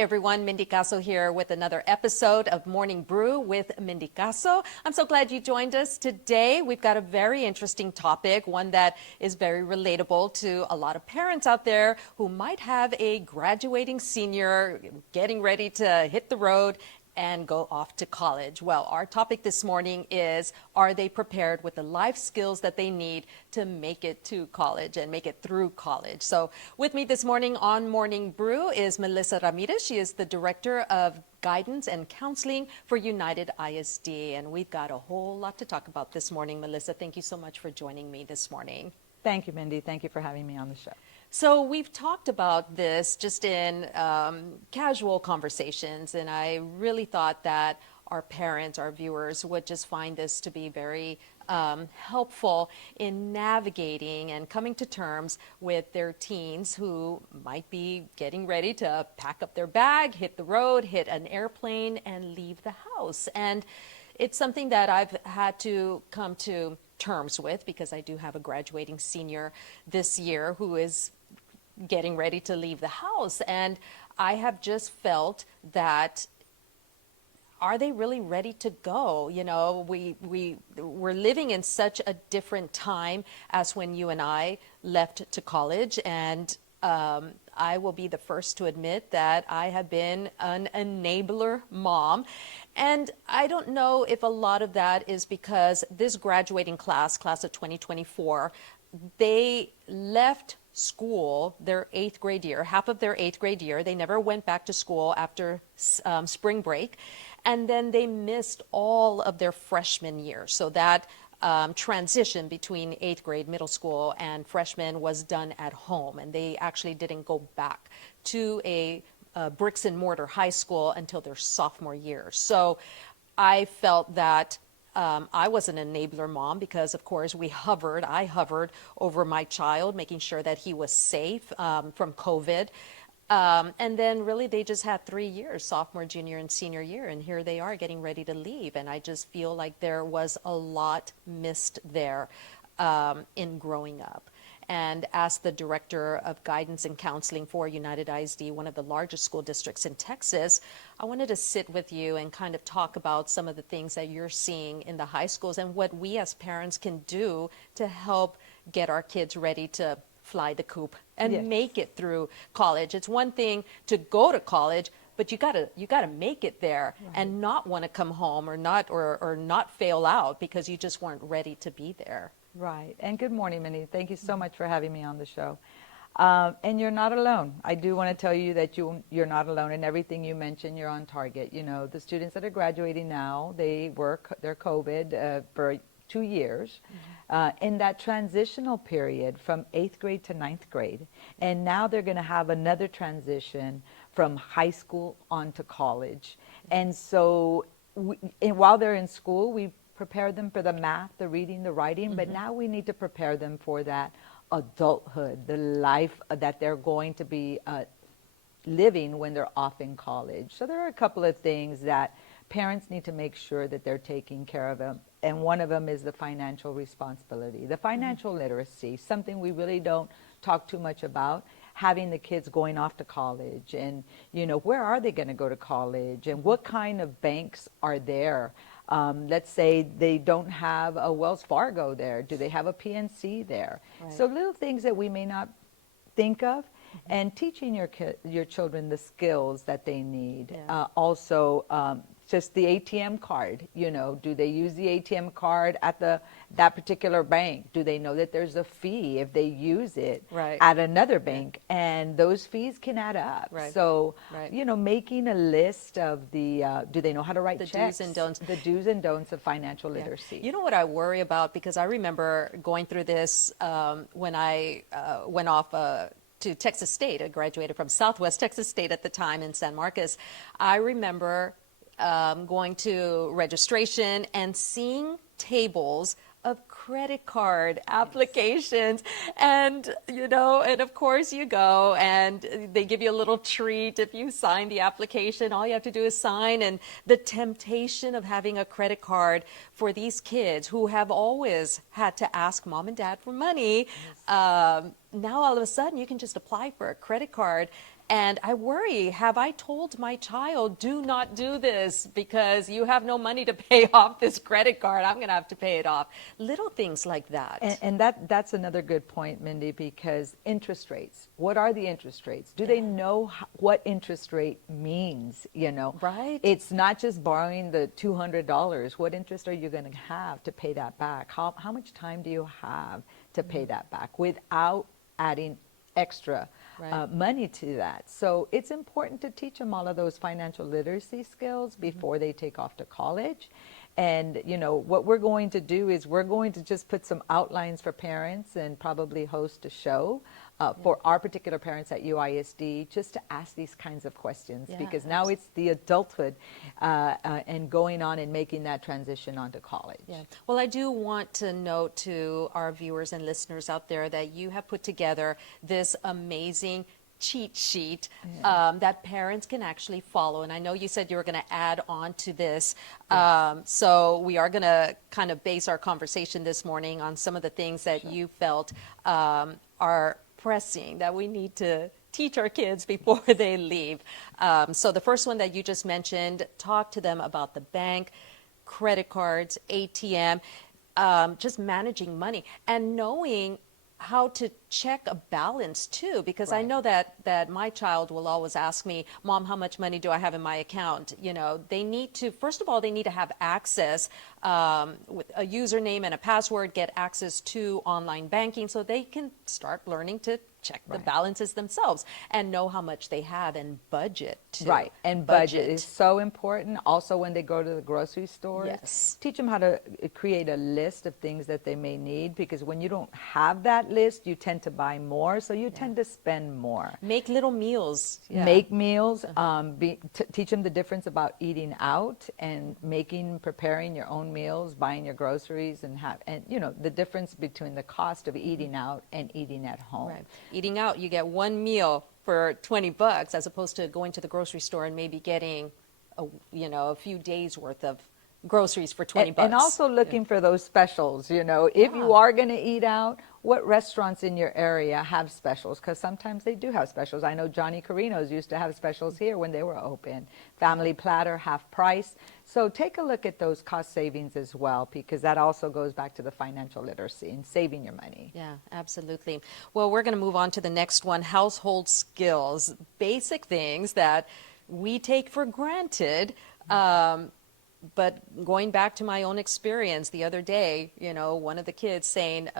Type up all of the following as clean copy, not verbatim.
Hi everyone, Mindy Caso here with another episode of Morning Brew with Mindy Caso. I'm so glad you joined us today. We've got a very interesting topic, one that is very relatable to a lot of parents out there who might have a graduating senior getting ready to hit the road and go off to college. Well, our topic this morning is, are they prepared with the life skills that they need to make it to college and make it through college? So with me this morning on Morning Brew is Melissa Ramirez. She is the Director of Guidance and Counseling for United ISD. And we've got a whole lot to talk about this morning. Melissa, thank you so much for joining me this morning. Thank you, Mindy. Thank you for having me on the show. So we've talked about this just in casual conversations, and I really thought that our parents, our viewers, would just find this to be very helpful in navigating and coming to terms with their teens who might be getting ready to pack up their bag, hit the road, hit an airplane, and leave the house. And it's something that I've had to come to terms with because I do have a graduating senior this year who is getting ready to leave the house. And I have just felt that, are they really ready to go? You know, we're living in such a different time as when you and I left to college. And I will be the first to admit that I have been an enabler mom. And I don't know if a lot of that is because this graduating class of 2024, they left school their 8th grade year, half of their 8th grade year. They never went back to school after spring break. And then they missed all of their freshman year. So that transition between 8th grade, middle school, and freshman was done at home. And they actually didn't go back to a bricks and mortar high school until their sophomore year. So I felt that I was an enabler mom because, of course, I hovered over my child, making sure that he was safe from COVID. And then really they just had 3 years, sophomore, junior, and senior year. And here they are getting ready to leave. And I just feel like there was a lot missed there in growing up. And as the Director of Guidance and Counseling for United ISD, one of the largest school districts in Texas, I wanted to sit with you and kind of talk about some of the things that you're seeing in the high schools and what we as parents can do to help get our kids ready to fly the coop and make it through college. It's one thing to go to college, but you gotta make it there and not want to come home or not fail out because you just weren't ready to be there. Right. And good morning, Minnie. Thank you so much for having me on the show. And you're not alone. I do want to tell you that you're not alone in everything you mentioned. You're on target. You know, the students that are graduating now, they're COVID for 2 years. In that transitional period from 8th grade to 9th grade. And now they're going to have another transition from high school on to college. And so while they're in school, we prepare them for the math, the reading, the writing, but now we need to prepare them for that adulthood, the life that they're going to be living when they're off in college. So there are a couple of things that parents need to make sure that they're taking care of them. And one of them is the financial responsibility, the financial literacy, something we really don't talk too much about, having the kids going off to college and, you know, where are they going to go to college and what kind of banks are there? Let's say they don't have a Wells Fargo there. Do they have a PNC there? Right. So little things that we may not think of, and teaching your children the skills that they need. Also, just the ATM card, you know, do they use the ATM card at that particular bank? Do they know that there's a fee if they use it at another bank? And those fees can add up. So, you know, making a list of the, do they know how to write checks? Do's and don'ts. The do's and don'ts of financial literacy. You know what I worry about, because I remember going through this when I went off to Texas State. I graduated from Southwest Texas State at the time in San Marcos. I remember going to registration and seeing tables of credit card applications. And, you know, and of course you go and they give you a little treat if you sign the application. All you have to do is sign. And the temptation of having a credit card for these kids who have always had to ask mom and dad for money, now all of a sudden you can just apply for a credit card. And I worry, have I told my child, do not do this because you have no money to pay off this credit card. I'm going to have to pay it off. Little things like that. And that's another good point, Mindy, because interest rates. What are the interest rates? Do they know what interest rate means? Right. It's not just borrowing the $200. What interest are you going to have to pay that back? How much time do you have to pay that back without adding extra money to that? So it's important to teach them all of those financial literacy skills before they take off to college. And, what we're going to do is we're going to just put some outlines for parents and probably host a show for our particular parents at UISD just to ask these kinds of questions, because now it's the adulthood and going on and making that transition onto college. Yeah. Well, I do want to note to our viewers and listeners out there that you have put together this amazing cheat sheet that parents can actually follow. And I know you said you were going to add on to this. So we are going to kind of base our conversation this morning on some of the things that you felt are pressing that we need to teach our kids before they leave. So the first one that you just mentioned, talk to them about the bank, credit cards, ATM, just managing money and knowing how to check a balance too, because I know that my child will always ask me, Mom, how much money do I have in my account? They need to, first of all, they need to have access with a username and a password, get access to online banking so they can start learning to check the balances themselves and know how much they have and budget too. Right, and budget is so important. Also, when they go to the grocery store, teach them how to create a list of things that they may need, because when you don't have that list, you tend to buy more, so you tend to spend more. Make little meals. Make meals. Teach them the difference about eating out and preparing your own meals, buying your groceries, and the difference between the cost of eating out and eating at home. Right. Eating out, you get one meal for $20 as opposed to going to the grocery store and maybe getting a few days worth of groceries for $20. And also looking for those specials, if you are going to eat out, what restaurants in your area have specials? Because sometimes they do have specials. I know Johnny Carino's used to have specials here when they were open. Family platter, half price. So take a look at those cost savings as well, because that also goes back to the financial literacy and saving your money. Yeah, absolutely. Well, we're going to move on to the next one, household skills, basic things that we take for granted. But going back to my own experience the other day, one of the kids saying,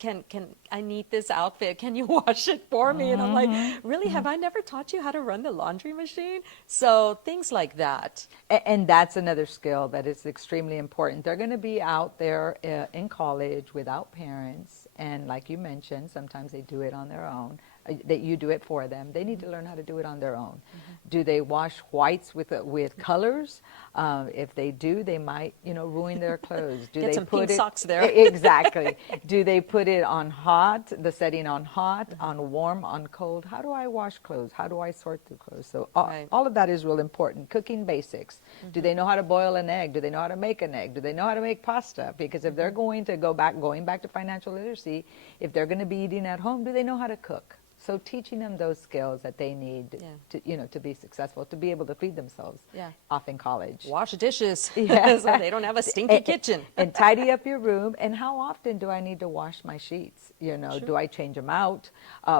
can I need this outfit? Can you wash it for me? And I'm like, really? Have I never taught you how to run the laundry machine? So things like that. And that's another skill that is extremely important. They're going to be out there in college without parents. And like you mentioned, sometimes they do it on their own. That you do it for them. They need to learn how to do it on their own. Do they wash whites with colors? If they do, they might, ruin their clothes. Do Get they some put pink it, socks there. Exactly. Do they put it on hot, the setting on hot, on warm, on cold? How do I wash clothes? How do I sort through clothes? So all of that is real important. Cooking basics. Do they know how to boil an egg? Do they know how to make an egg? Do they know how to make pasta? Because if they're going back to financial literacy, if they're going to be eating at home, do they know how to cook? So teaching them those skills that they need to be successful, to be able to feed themselves off in college. Wash dishes so they don't have a stinky kitchen. And tidy up your room. And how often do I need to wash my sheets? Do I change them out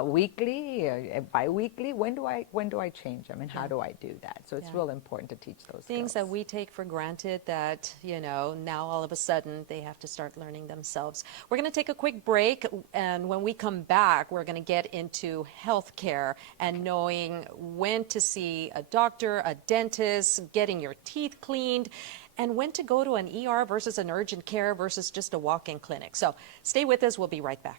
weekly, bi-weekly? When do I change them, and how do I do that? So it's real important to teach those things skills. that we take for granted that, now all of a sudden they have to start learning themselves. We're going to take a quick break, and when we come back, we're going to get into healthcare and knowing when to see a doctor, a dentist, getting your teeth cleaned, and when to go to an ER versus an urgent care versus just a walk-in clinic. So stay with us. We'll be right back.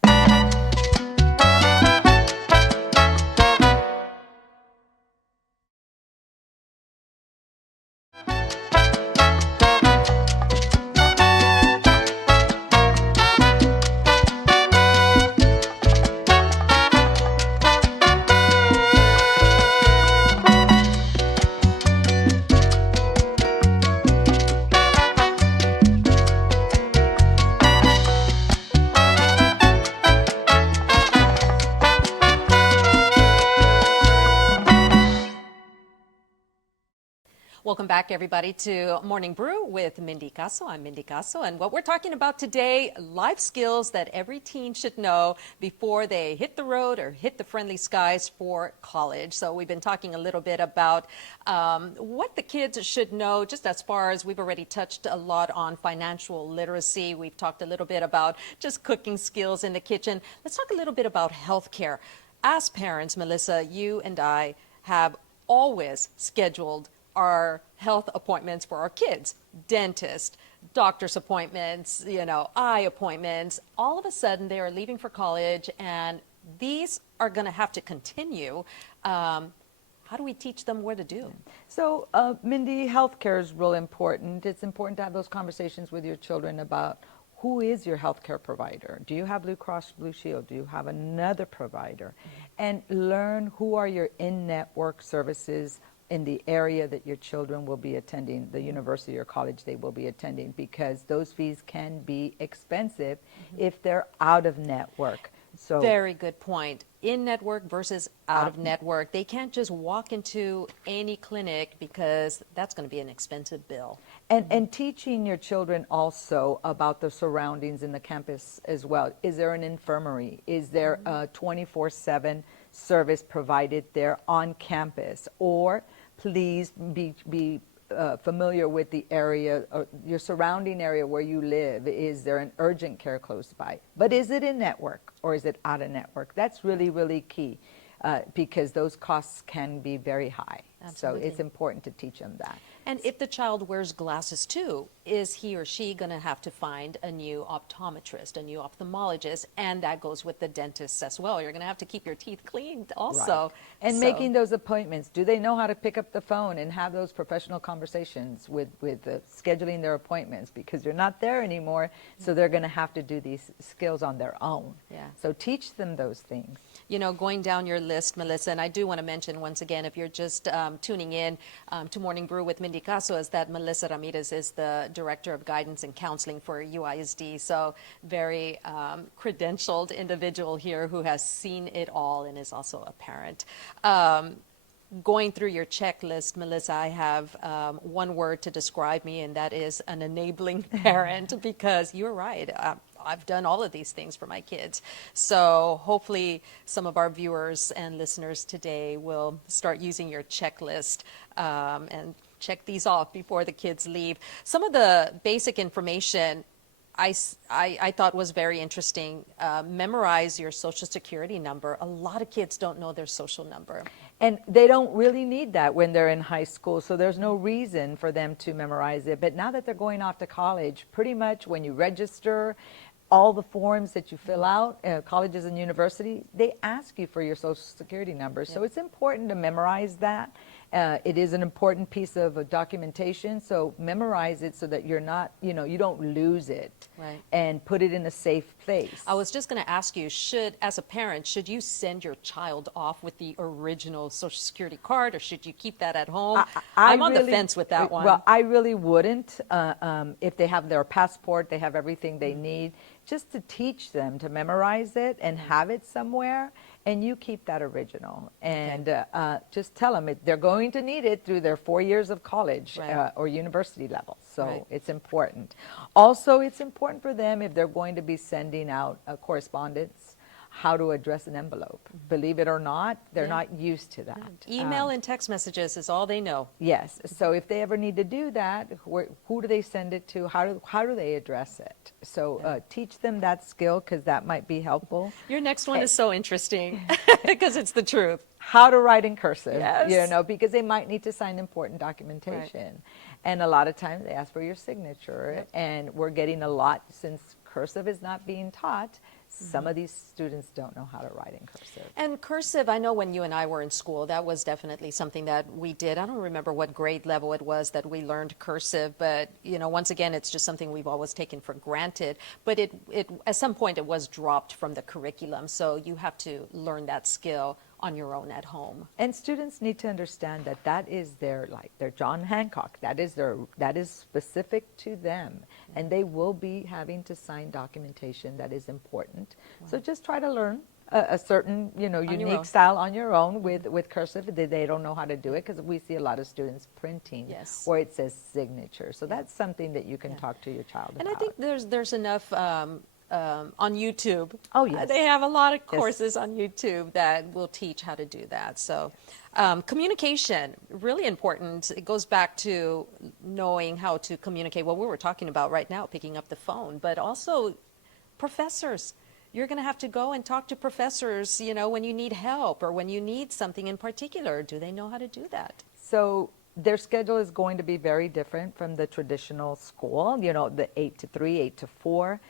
Welcome back, everybody, to Morning Brew with Mindy Caso. I'm Mindy Caso, and what we're talking about today, life skills that every teen should know before they hit the road or hit the friendly skies for college. So we've been talking a little bit about what the kids should know, just as far as we've already touched a lot on financial literacy. We've talked a little bit about just cooking skills in the kitchen. Let's talk a little bit about healthcare. As parents, Melissa, you and I have always scheduled our health appointments for our kids, dentist, doctor's appointments, eye appointments. All of a sudden, they are leaving for college, and these are going to have to continue. How do we teach them what to do? So, Mindy, healthcare is real important. It's important to have those conversations with your children about who is your healthcare provider. Do you have Blue Cross Blue Shield? Do you have another provider? And learn who are your in-network services in the area that your children will be attending, the university or college they will be attending, because those fees can be expensive if they're out of network. So very good point. In network versus out of network. They can't just walk into any clinic because that's going to be an expensive bill. And teaching your children also about the surroundings in the campus as well. Is there an infirmary? Is there a 24/7 service provided there on campus? Or please be familiar with the area, or your surrounding area where you live. Is there an urgent care close by? But is it in network or is it out of network? That's really, really key because those costs can be very high. Absolutely. So it's important to teach them that. And if the child wears glasses too, is he or she going to have to find a new optometrist, a new ophthalmologist? And that goes with the dentists as well. You're going to have to keep your teeth cleaned also. Right. And making those appointments. Do they know how to pick up the phone and have those professional conversations with scheduling their appointments? Because you're not there anymore, so they're going to have to do these skills on their own. Yeah. So teach them those things. Going down your list, Melissa, and I do want to mention once again, if you're just tuning in to Morning Brew with Mindy Caso, is that Melissa Ramirez is the Director of Guidance and Counseling for UISD. So very credentialed individual here who has seen it all and is also a parent. Going through your checklist, Melissa, I have one word to describe me, and that is an enabling parent, because you're right. I've done all of these things for my kids. So hopefully some of our viewers and listeners today will start using your checklist and check these off before the kids leave. Some of the basic information I thought was very interesting. Memorize your social security number. A lot of kids don't know their social number. And they don't really need that when they're in high school, so there's no reason for them to memorize it. But now that they're going off to college, pretty much when you register, all the forms that you fill out, colleges and universities, they ask you for your social security number. Yep. So it's important to memorize that. It is an important piece of documentation, so memorize it so that you're not, you don't lose it. Right. And put it in a safe place. I was just going to ask you, as a parent, should you send your child off with the original Social Security card, or should you keep that at home? I'm on the fence with that one. Well, I really wouldn't. If they have their passport, they have everything they need, just to teach them to memorize it and have it somewhere. And you keep that original, and just tell them they're going to need it through their 4 years of college or university level. So it's important. Also, it's important for them, if they're going to be sending out correspondence, how to address an envelope. Believe it or not, they're not used to that. Email and text messages is all they know. Yes. So if they ever need to do that, who do they send it to? How do they address it? So teach them that skill, because that might be helpful. Your next one is so interesting because it's the truth. How to write in cursive, yes. Because they might need to sign important documentation. Right. And a lot of times they ask for your signature. Yep. And we're getting a lot, since cursive is not being taught, some of these students don't know how to write in cursive. And cursive, I know when you and I were in school, that was definitely something that we did. I don't remember what grade level it was that we learned cursive, but once again, it's just something we've always taken for granted. But it at some point it was dropped from the curriculum, so you have to learn that skill on your own at home. And students need to understand that is their John Hancock. That is specific to them, and they will be having to sign documentation that is important. Wow. So just try to learn a certain, your unique own. style on your own with cursive. They don't know how to do it because we see a lot of students printing Yes. where it says signature. So that's something that you can talk to your child And about. I think there's enough on YouTube. Oh, yes. They have a lot of Yes. courses on YouTube that will teach how to do that. So communication, really important. It goes back to knowing how to communicate what we were talking about right now, picking up the phone, but also professors. You're going to have to go and talk to professors, when you need help or when you need something in particular. Do they know how to do that? So their schedule is going to be very different from the traditional school, the 8 to 3, 8 to 4.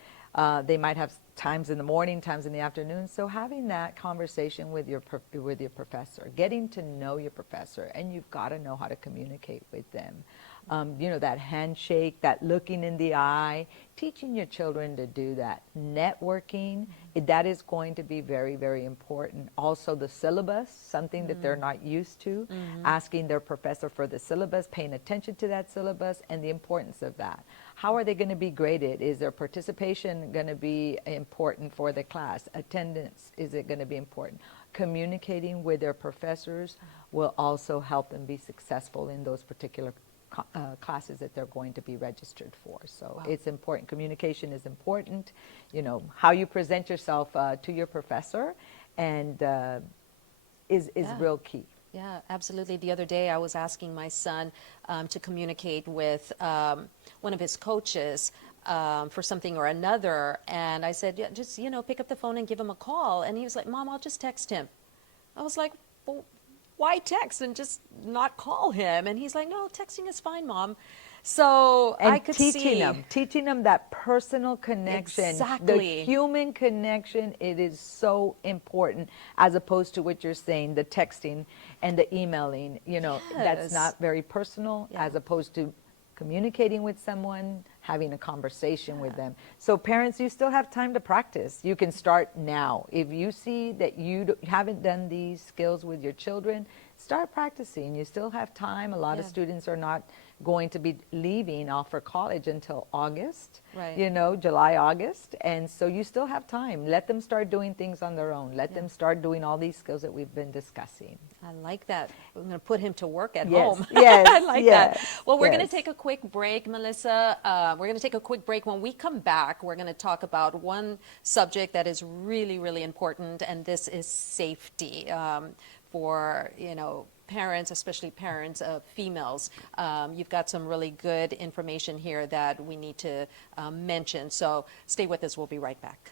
They might have times in the morning, times in the afternoon. So having that conversation with your professor, getting to know your professor, and you've got to know how to communicate with them. That handshake, that looking in the eye, teaching your children to do that. Networking, that is going to be very, very important. Also the syllabus, something that they're not used to, asking their professor for the syllabus, paying attention to that syllabus and the importance of that. How are they going to be graded? Is their participation going to be important for the class? Attendance, is it going to be important? Communicating with their professors will also help them be successful in those particular classes that they're going to be registered for. So it's important. Communication is important. How you present yourself to your professor and is real key. Yeah, absolutely. The other day I was asking my son to communicate with one of his coaches for something or another. And I said, just, pick up the phone and give him a call. And he was like, Mom, I'll just text him. I was like, well, why text and just not call him? And he's like, no, texting is fine, Mom. So and I could teaching them that personal connection, Exactly. the human connection. It is so important, as opposed to what you're saying, the texting and the emailing. That's not very personal, as opposed to communicating with someone, having a conversation with them. So parents, you still have time to practice. You can start now. If you see that you haven't done these skills with your children, start practicing. You still have time. A lot of students are not going to be leaving off for college until August, July, August. And so you still have time. Let them start doing things on their own. Let them start doing all these skills that we've been discussing. I like that. I'm going to put him to work at Yes, home. yes, I like that. Well, we're going to yes. take a quick break, Melissa. We're going to take a quick break. When we come back, we're going to talk about one subject that is really, really important, and this is safety for, parents, especially parents of females. You've got some really good information here that we need to mention. So stay with us. We'll be right back.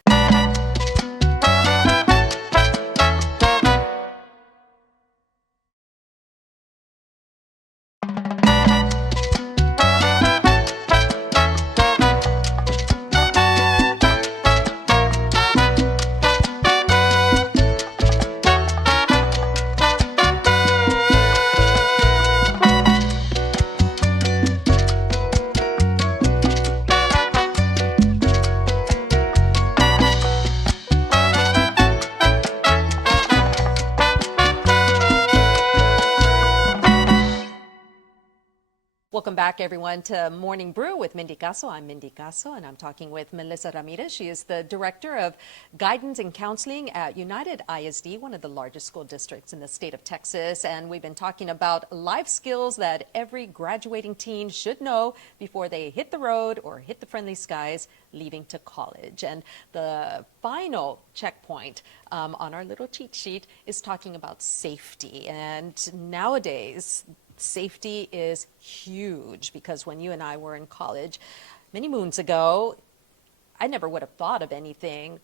Welcome back, everyone, to Morning Brew with Mindy Caso. I'm Mindy Caso, and I'm talking with Melissa Ramirez. She is the Director of Guidance and Counseling at United ISD, one of the largest school districts in the state of Texas. And we've been talking about life skills that every graduating teen should know before they hit the road or hit the friendly skies leaving to college. And the final checkpoint on our little cheat sheet is talking about safety. And nowadays, safety is huge, because when you and I were in college many moons ago, I never would have thought of anything,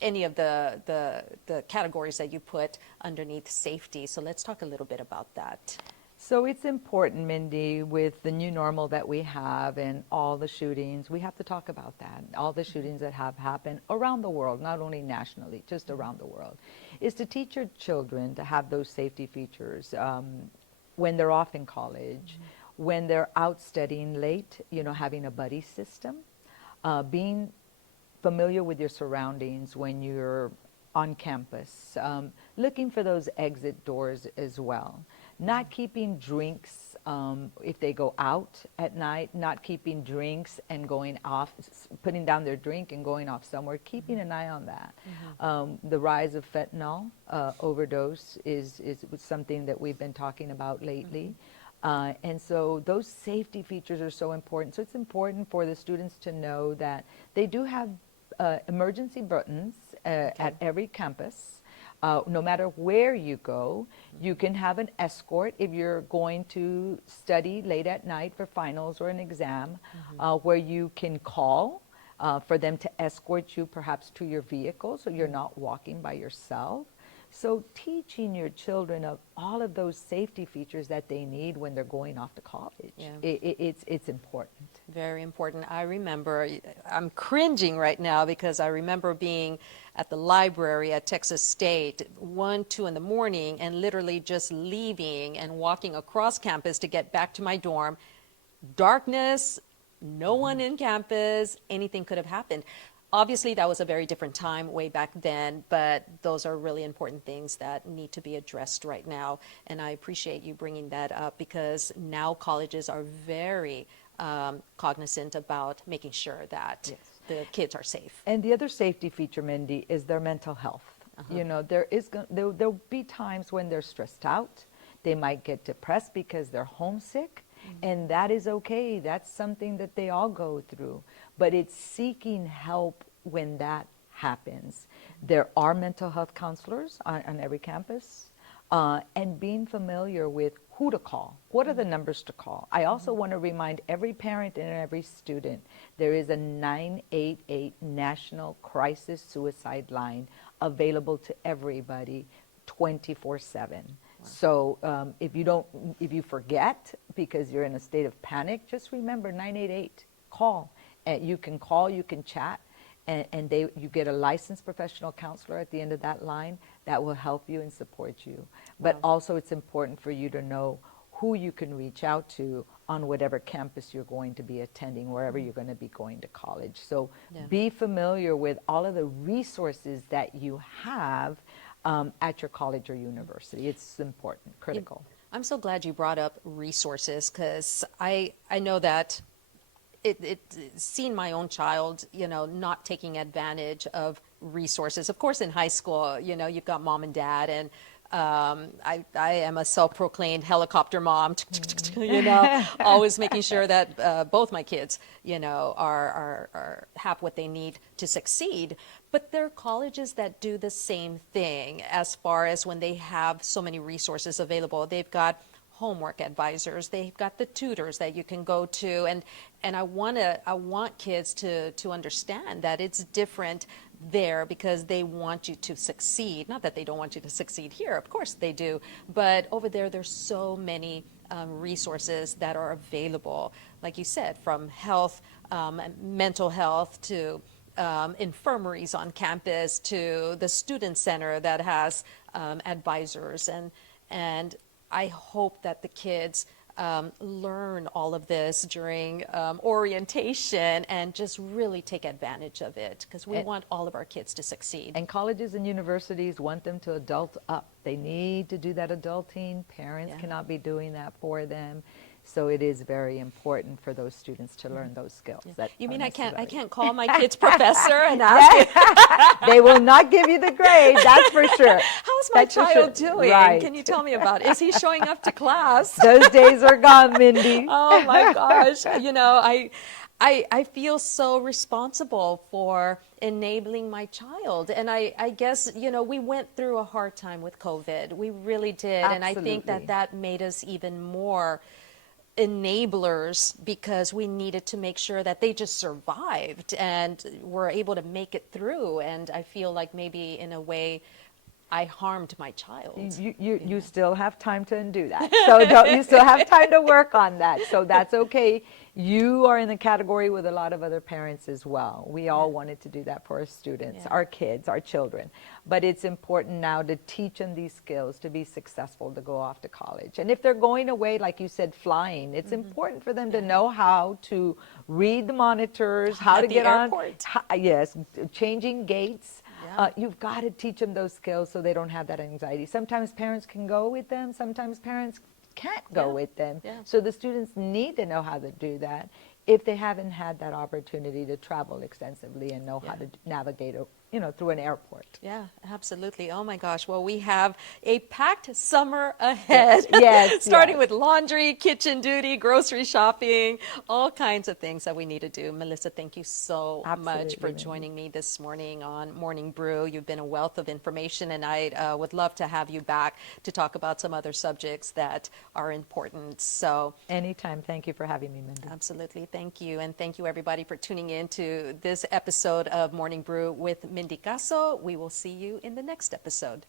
any of the categories that you put underneath safety. So let's talk a little bit about that. So it's important, Mindy, with the new normal that we have and all the shootings, we have to talk about that. All the shootings that have happened around the world, not only nationally, just around the world, is to teach your children to have those safety features when they're off in college, when they're out studying late, having a buddy system, being familiar with your surroundings when you're on campus, looking for those exit doors as well. not keeping drinks if they go out at night, not keeping drinks and going off, putting down their drink and going off somewhere, keeping an eye on that. The rise of fentanyl overdose is something that we've been talking about lately. And so those safety features are so important. So it's important for the students to know that they do have emergency buttons at every campus. No matter where you go, you can have an escort if you're going to study late at night for finals or an exam, where you can call for them to escort you perhaps to your vehicle so you're not walking by yourself. So teaching your children of all of those safety features that they need when they're going off to college, it's important. Very important. I remember, I'm cringing right now because I remember being at the library at Texas State 1, 2 in the morning and literally just leaving and walking across campus to get back to my dorm. Darkness, no one in campus, anything could have happened. Obviously, that was a very different time way back then, but those are really important things that need to be addressed right now. And I appreciate you bringing that up because now colleges are very cognizant about making sure that the kids are safe. And the other safety feature, Mindy, is their mental health. You know, there'll be times when they're stressed out. They might get depressed because they're homesick. And that is okay. That's something that they all go through. But it's seeking help when that happens. There are mental health counselors on every campus, and being familiar with who to call. What are the numbers to call? I also want to remind every parent and every student there is a 988 National Crisis Suicide Line available to everybody 24/7. So if you forget because you're in a state of panic, just remember 988. Call. You can call, you can chat, and you get a licensed professional counselor at the end of that line that will help you and support you. But also it's important for you to know who you can reach out to on whatever campus you're going to be attending, wherever you're going to be going to college. So be familiar with all of the resources that you have at your college or university. It's important, critical. I'm so glad you brought up resources because I know that seeing my own child, you know, not taking advantage of resources. Of course, in high school, you know, you've got mom and dad, and I am a self-proclaimed helicopter mom, you know, always making sure that both my kids, you know, have what they need to succeed. But there are colleges that do the same thing as far as when they have so many resources available. They've got homework advisors, they've got the tutors that you can go to, and I want kids to understand that it's different there because they want you to succeed. Not that they don't want you to succeed here, of course they do, but over there there's so many resources that are available, like you said, from health, mental health to infirmaries on campus to the student center that has advisors, and I hope that the kids learn all of this during orientation and just really take advantage of it because we want all of our kids to succeed. And colleges and universities want them to adult up. They need to do that adulting. Parents cannot be doing that for them. So it is very important for those students to learn those skills. You mean I can't call my kids professor and ask? They will not give you the grade, that's for sure. How's my child doing? Right. Can you tell me about it? Is he showing up to class? Those days are gone, Mindy. Oh my gosh. You know, I feel so responsible for enabling my child. And I guess, you know, we went through a hard time with COVID. We really did. Absolutely. And I think that made us even more enablers because we needed to make sure that they just survived and were able to make it through. And I feel like maybe in a way I harmed my child. You still have time to undo that. So you still have time to work on that. So that's okay. You are in the category with a lot of other parents as well. We all wanted to do that for our students, our kids, our children. But it's important now to teach them these skills to be successful, to go off to college. And if they're going away, like you said, flying, it's important for them to know how to read the monitors, how to get on. Yes, changing gates. You've got to teach them those skills so they don't have that anxiety. Sometimes parents can go with them. Sometimes parents can't go Yeah. with them. Yeah. So the students need to know how to do that if they haven't had that opportunity to travel extensively and know how Yeah. to navigate, through an airport. Yeah, absolutely. Oh my gosh. Well, we have a packed summer ahead. Yes, Starting yes. with laundry, kitchen duty, grocery shopping, all kinds of things that we need to do. Melissa, thank you so much Absolutely, for Mindy. joining me this morning on Morning Brew. You've been a wealth of information, and I would love to have you back to talk about some other subjects that are important. So, Anytime. Thank you for having me, Mindy. absolutely. Thank you. And thank you, everybody, for tuning in to this episode of Morning Brew with Mindy Caso. We will see you in the next episode.